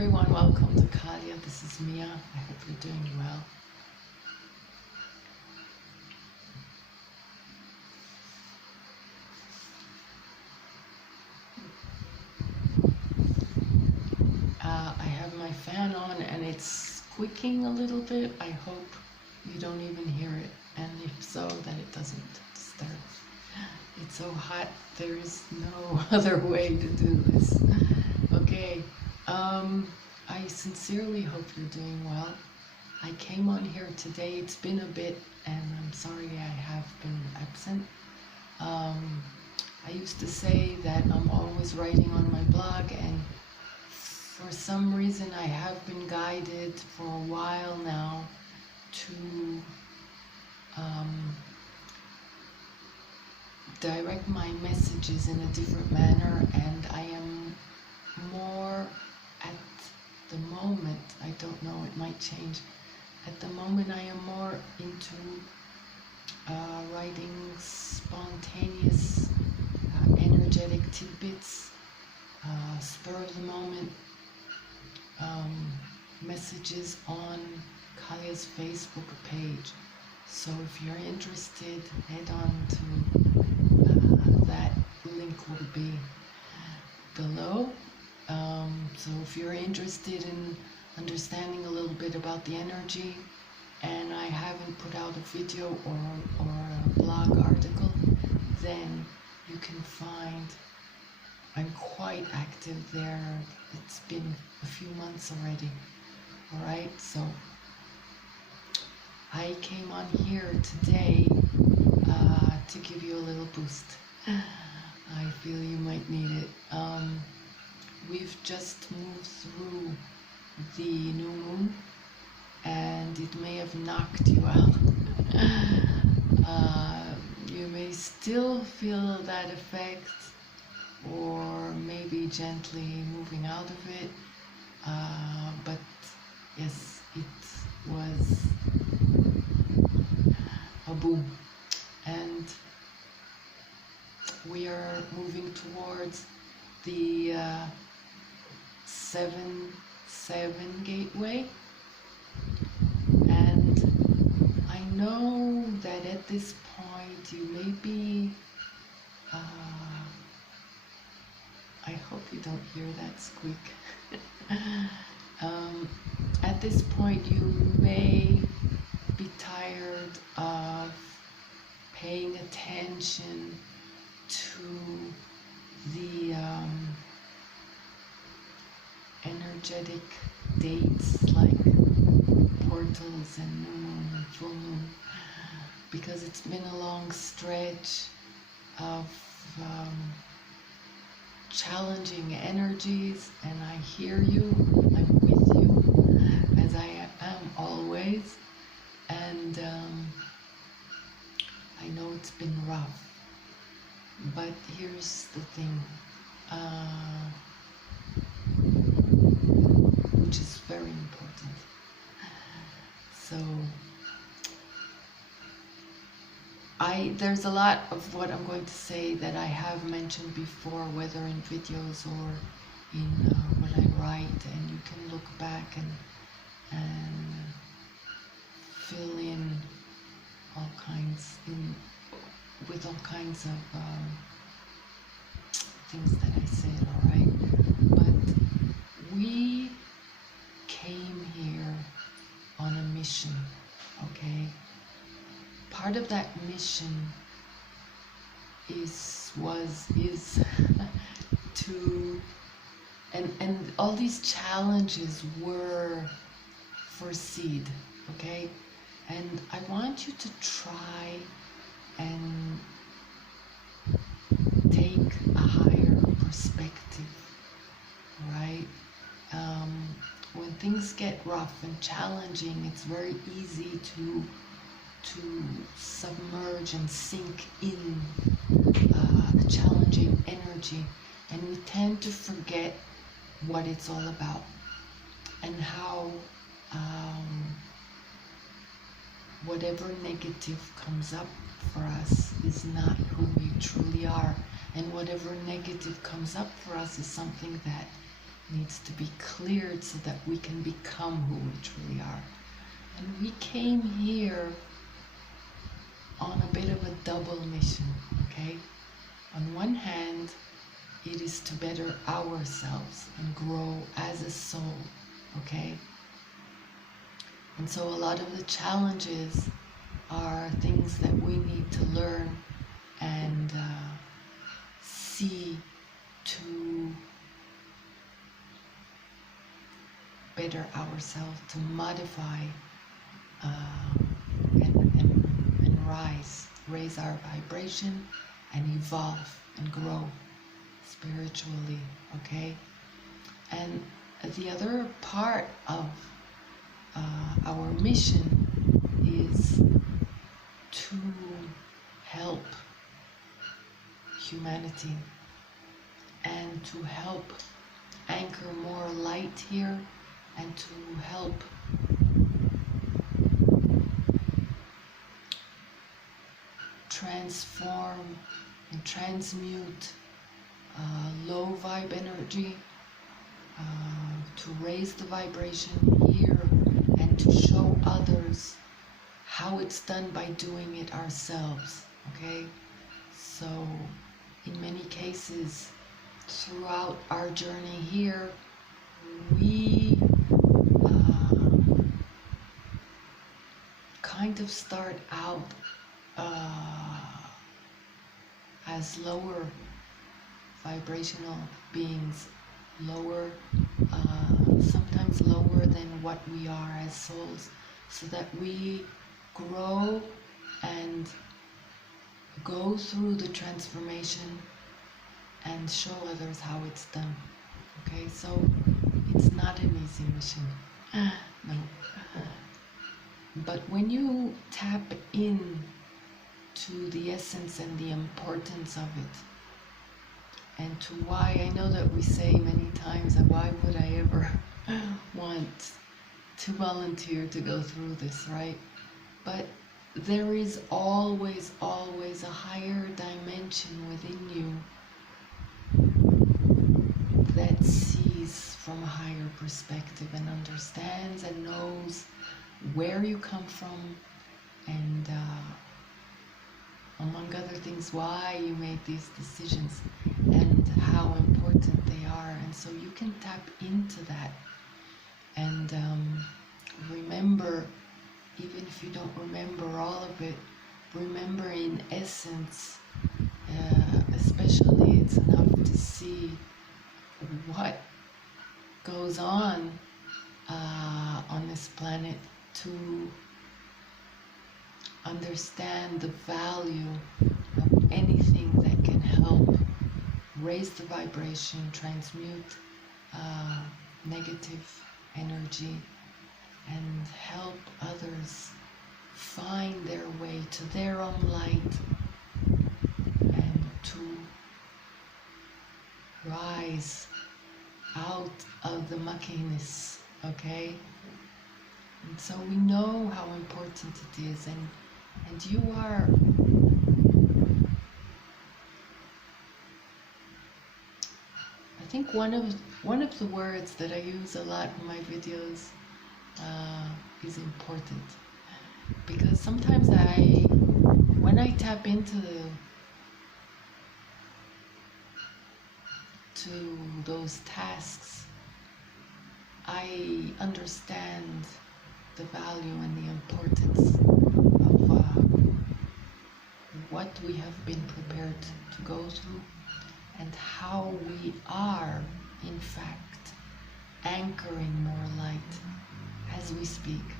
everyone, welcome to Kalia. This is Mia. I hope you're doing well. I have my fan on and it's squeaking a little bit. I hope you don't even hear it, and if so, that it doesn't disturb. It's so hot, there is no other way to do this. Okay, I sincerely hope you're doing well. I came on here today, it's been a bit, and I'm sorry I have been absent. I used to say that I'm always writing on my blog, and for some reason I have been guided for a while now to direct my messages in a different manner, and I am more at the moment, I don't know, it might change. At the moment I am more into writing spontaneous, energetic tidbits, spur of the moment messages on Kalia's Facebook page. So if you're interested, head on to that link will be below. So if you're interested in understanding a little bit about the energy, and I haven't put out a video or a blog article, then you can find, I'm quite active there. It's been a few months already. Alright, so I came on here today to give you a little boost. I feel you might need it. We've just moved through the new moon, and it may have knocked you out. You may still feel that effect, or maybe gently moving out of it, but yes, it was a boom, and we are moving towards the 7-7 gateway, and I know that at this point you may be I hope you don't hear that squeak. At this point you may be tired of paying attention to the energetic dates like portals and new moon and full moon, because it's been a long stretch of challenging energies, and I hear you, I'm with you, as I am always, and I know it's been rough, but here's the thing, which is very important. So there's a lot of what I'm going to say that I have mentioned before, whether in videos or in what I write, and you can look back and fill in all kinds with all kinds of things that I said, alright? But we came here on a mission, okay? Part of that mission is to, and all these challenges were foreseed, okay? And I want you to try and take a higher perspective, right? When things get rough and challenging, it's very easy to submerge and sink in a challenging energy, and we tend to forget what it's all about, and how whatever negative comes up for us is not who we truly are, and whatever negative comes up for us is something that needs to be cleared so that we can become who we truly are. And we came here on a bit of a double mission, okay? On one hand, it is to better ourselves and grow as a soul, okay? And so a lot of the challenges are things that we need to learn and see to better ourselves, to modify and raise our vibration and evolve and grow spiritually, okay? And the other part of our mission is to help humanity and to help anchor more light here and to help transform and transmute low vibe energy, to raise the vibration here and to show others how it's done by doing it ourselves, okay? So in many cases throughout our journey here, we kind of start out as lower vibrational beings, lower, sometimes lower than what we are as souls, so that we grow and go through the transformation and show others how it's done. Okay, so it's not an easy mission. No. But when you tap in to the essence and the importance of it, and to why, I know that we say many times that why would I ever want to volunteer to go through this, right? But there is always, always a higher dimension within you that sees from a higher perspective and understands and knows where you come from and among other things why you made these decisions and how important they are. And so you can tap into that and remember, even if you don't remember all of it, remember in essence, especially it's enough to see what goes on this planet, to understand the value of anything that can help raise the vibration, transmute negative energy, and help others find their way to their own light and to rise out of the muckiness, okay? And so we know how important it is, and you are I think one of the words that I use a lot in my videos is important, because sometimes when I tap into those tasks, I understand the value and the importance of what we have been prepared to go through, and how we are, in fact, anchoring more light as we speak,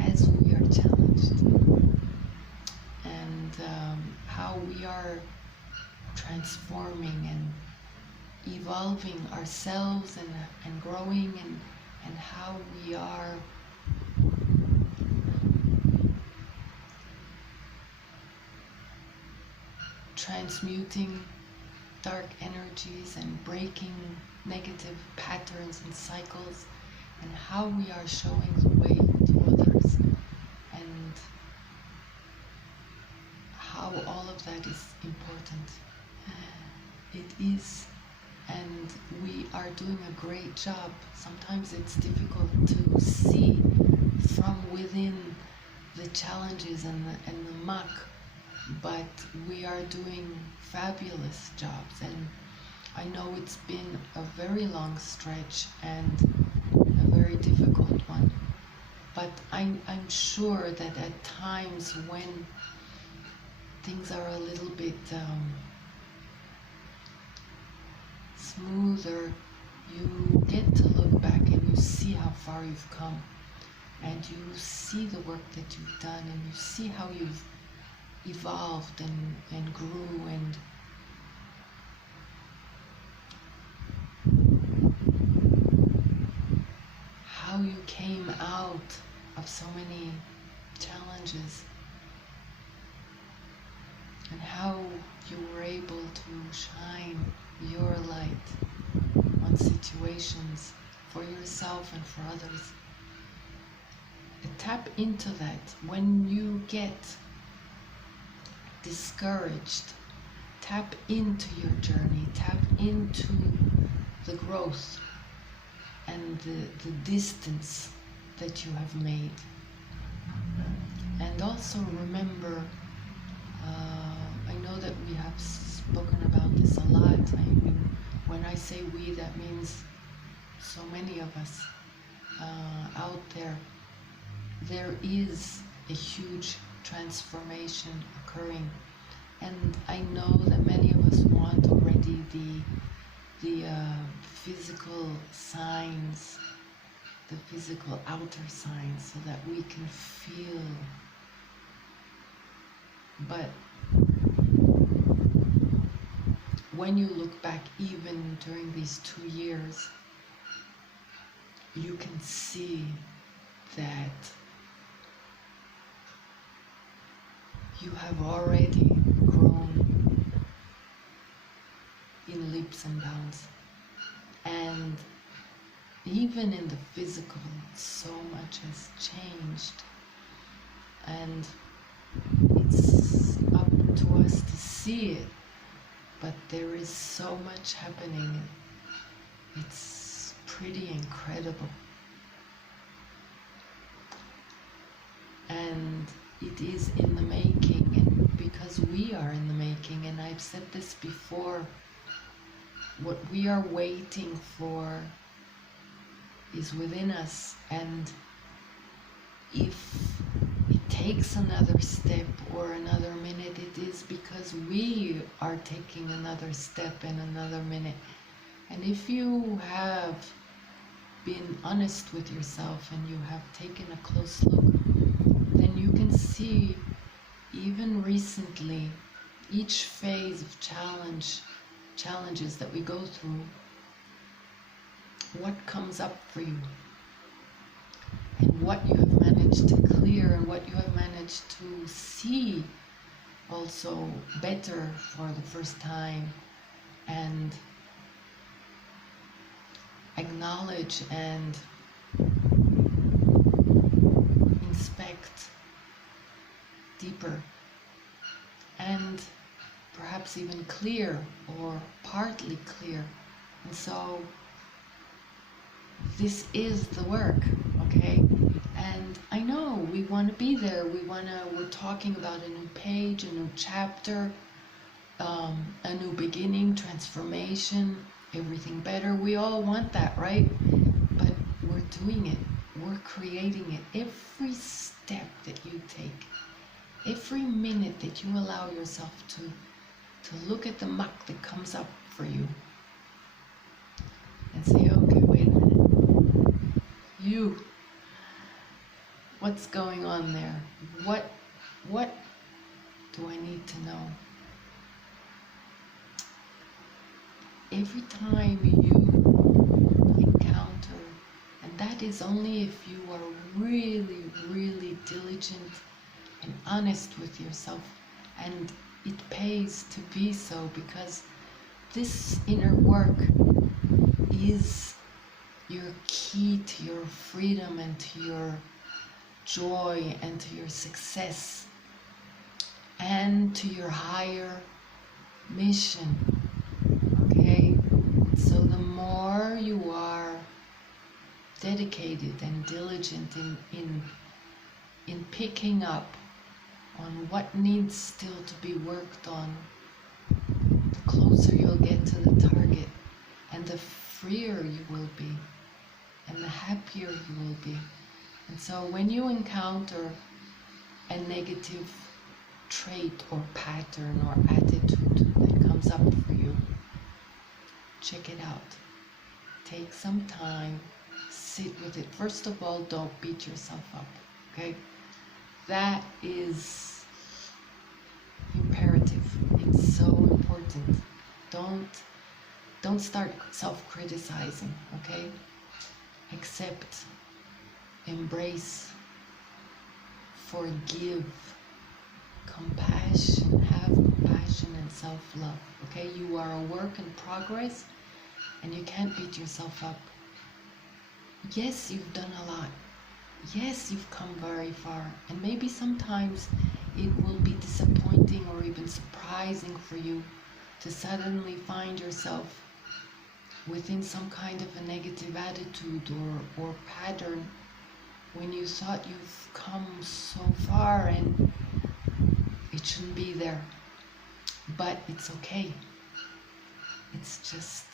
as we are challenged, and how we are transforming and evolving ourselves and growing, and how we are transmuting dark energies and breaking negative patterns and cycles, and how we are showing the way to others, and how all of that is important. It is and we are doing a great job. Sometimes it's difficult to see from within the challenges and the muck, but we are doing fabulous jobs. And I know it's been a very long stretch and a very difficult one, but I'm sure that at times when things are a little bit smoother, you get to look back and you see how far you've come, and you see the work that you've done, and you see how you've evolved and grew, and how you came out of so many challenges, and how you were able to shine your light on situations for yourself and for others. And tap into that. When you get discouraged, tap into your journey, tap into the growth and the distance that you have made. And also remember, I know that we have spoken about this a lot. I mean, when I say we, that means so many of us out there. There is a huge transformation occurring, and I know that many of us want already the physical signs, the physical outer signs, so that we can feel. But when you look back, even during these 2 years, you can see that you have already grown in leaps and bounds. And even in the physical, so much has changed. And it's up to us to see it. But there is so much happening. It's pretty incredible. And it is in the making, and because we are in the making, and I've said this before, what we are waiting for is within us, and if it takes another step or another minute, it is because we are taking another step and another minute. And if you have been honest with yourself and you have taken a close look, then you can see, even recently, each phase of challenges that we go through, what comes up for you, and what you have managed to clear, and what you have managed to see also better for the first time, and acknowledge and inspect deeper, and perhaps even clear or partly clear. And so this is the work, okay? And I know we want to be there. We're talking about a new page, a new chapter, a new beginning, transformation, everything better. We all want that, right? But we're doing it. We're creating it. Every step that you take, every minute that you allow yourself to look at the muck that comes up for you and say, okay, wait a minute. What's going on there? What do I need to know? Every time you encounter, and that is only if you are really, really diligent and honest with yourself, and it pays to be so, because this inner work is your key to your freedom and to your joy and to your success and to your higher mission. Okay? So the more you are dedicated and diligent in picking up on what needs still to be worked on, the closer you'll get to the target, and the freer you will be, and the happier you will be. And so when you encounter a negative trait or pattern or attitude that comes up for you, check it out. Take some time, sit with it. First of all, don't beat yourself up, okay? That is imperative. It's so important. Don't start self-criticizing, okay? Accept, embrace, forgive, compassion, have compassion and self-love, okay? You are a work in progress and you can't beat yourself up. Yes, you've done a lot. Yes, you've come very far, and maybe sometimes it will be disappointing or even surprising for you to suddenly find yourself within some kind of a negative attitude or pattern when you thought you've come so far and it shouldn't be there. But it's okay. It's just,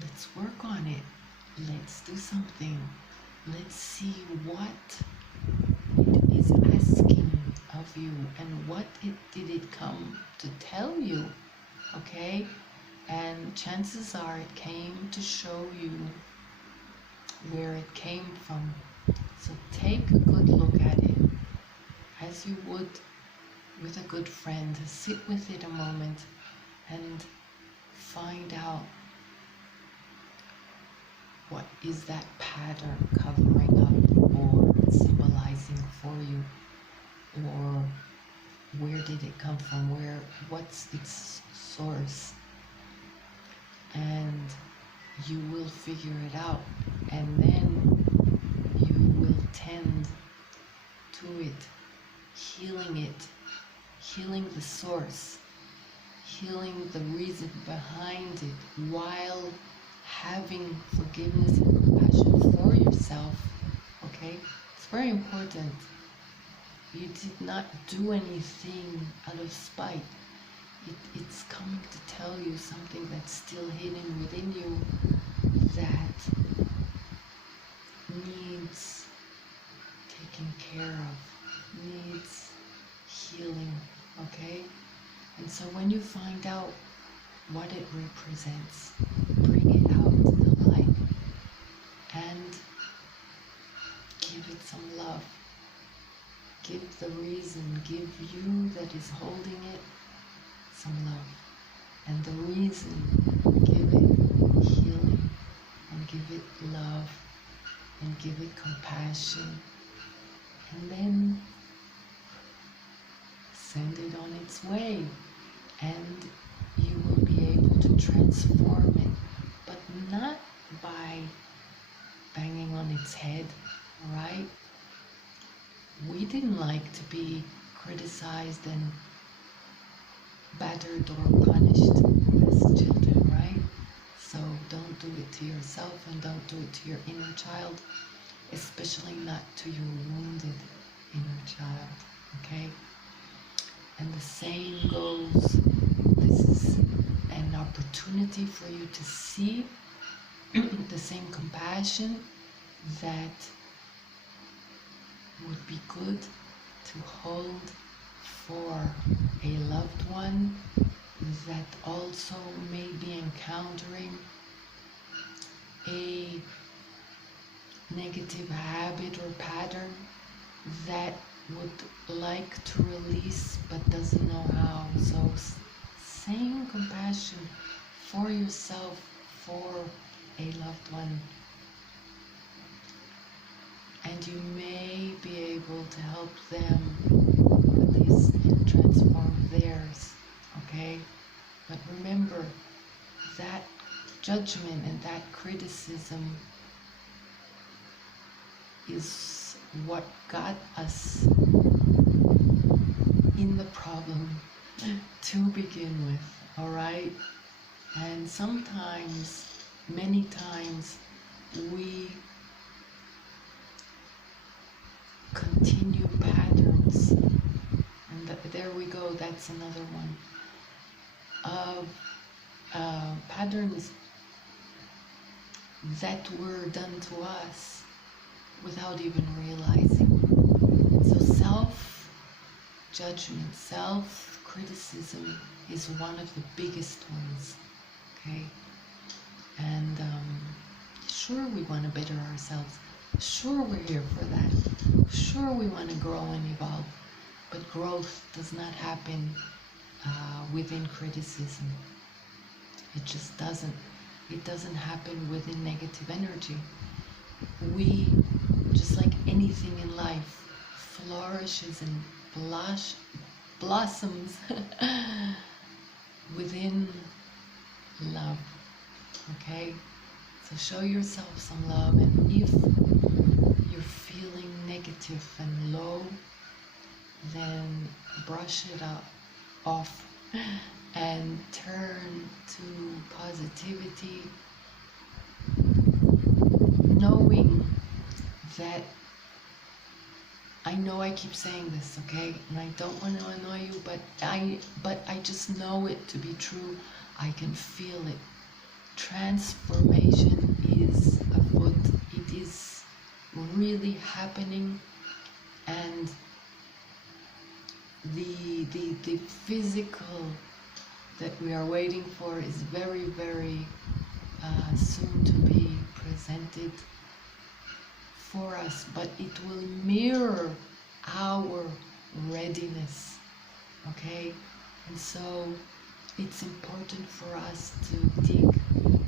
let's work on it. Let's do something. Let's see what it is asking of you and what did it come to tell you, okay? And chances are it came to show you where it came from. So take a good look at it as you would with a good friend. Sit with it a moment and find out, what is that pattern covering up or symbolizing for you? Or where did it come from? What's its source? And you will figure it out, and then you will tend to it, healing the source, healing the reason behind it, while having forgiveness and compassion for yourself, okay? It's very important. You did not do anything out of spite. It's coming to tell you something that's still hidden within you that needs taking care of, needs healing, okay? And so when you find out what it represents, bring it out to the light and give it some love. Give the reason, give you that is holding it some love. And the reason, give it healing and give it love and give it compassion. And then send it on its way. And you will be able to transform it, but not by banging on its head, right? We didn't like to be criticized and battered or punished as children, right? So don't do it to yourself and don't do it to your inner child, especially not to your wounded inner child, okay? And the same goes, this is an opportunity for you to see the same compassion that would be good to hold for a loved one that also may be encountering a negative habit or pattern that would like to release but doesn't know how. So same compassion for yourself, for a loved one. And you may be able to help them release and transform theirs, okay? But remember, that judgment and that criticism is what got us in the problem to begin with, all right? And sometimes, many times, we continue patterns. And there we go, that's another one. Of patterns that were done to us without even realizing. So self-judgment, self-criticism is one of the biggest ones, okay? And sure, we want to better ourselves. Sure, we're here for that. Sure, we want to grow and evolve. But growth does not happen within criticism. It just doesn't. It doesn't happen within negative energy. We, just like anything in life, flourishes and blossoms within love. Okay? So show yourself some love, and if you're feeling negative and low, then brush it off and turn to positivity, knowing that, I know I keep saying this, okay, and I don't want to annoy you, but I just know it to be true. I can feel it. Transformation is afoot. It is really happening, and the physical that we are waiting for is very, very soon to be presented for us, but it will mirror our readiness, okay? And so it's important for us to dig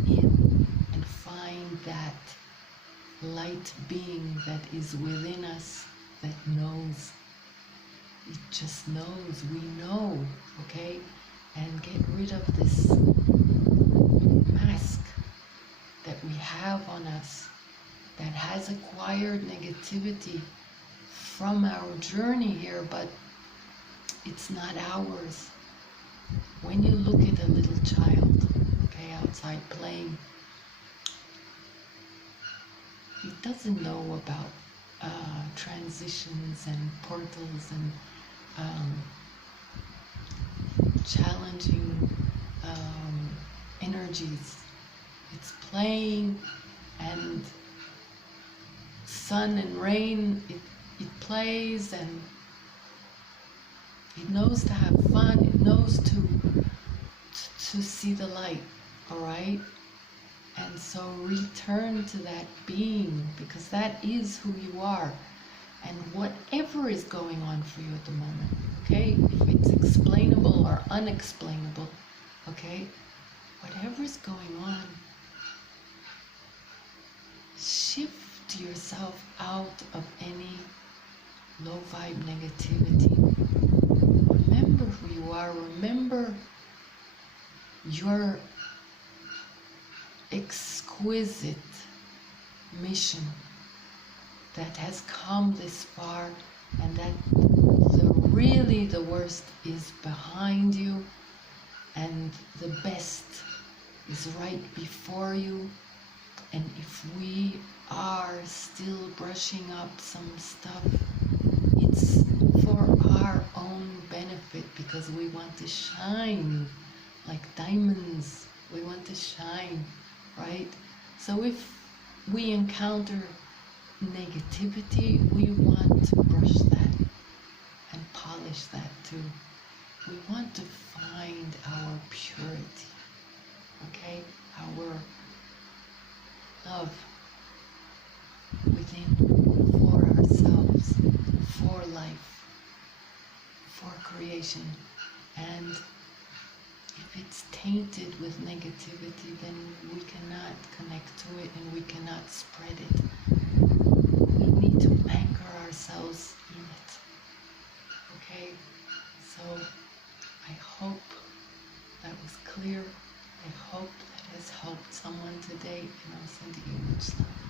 in and find that light being that is within us, that knows. It just knows. We know, okay? And get rid of this mask that we have on us that has acquired negativity from our journey here, but it's not ours. When you look at a little child, okay, outside playing, he doesn't know about transitions and portals and challenging energies. It's playing, and sun and rain, it plays, and it knows to have fun. It knows to see the light, all right? And so return to that being, because that is who you are. And whatever is going on for you at the moment, okay? If it's explainable or unexplainable, okay? Whatever is going on, shift yourself out of any low vibe negativity. Remember who you are. Remember your exquisite mission that has come this far, and that really the worst is behind you, and the best is right before you. And if we are still brushing up some stuff, it's for our own benefit, because we want to shine like diamonds. We want to shine, right? So if we encounter negativity, we want to brush that and polish that too. We want to find our purity, okay? Our love within, for ourselves, for life, for creation. And if it's tainted with negativity, then we cannot connect to it, and we cannot spread it. We need to anchor ourselves in it. Okay? So I hope that was clear. I hope that has helped someone today, and I'm sending you much love.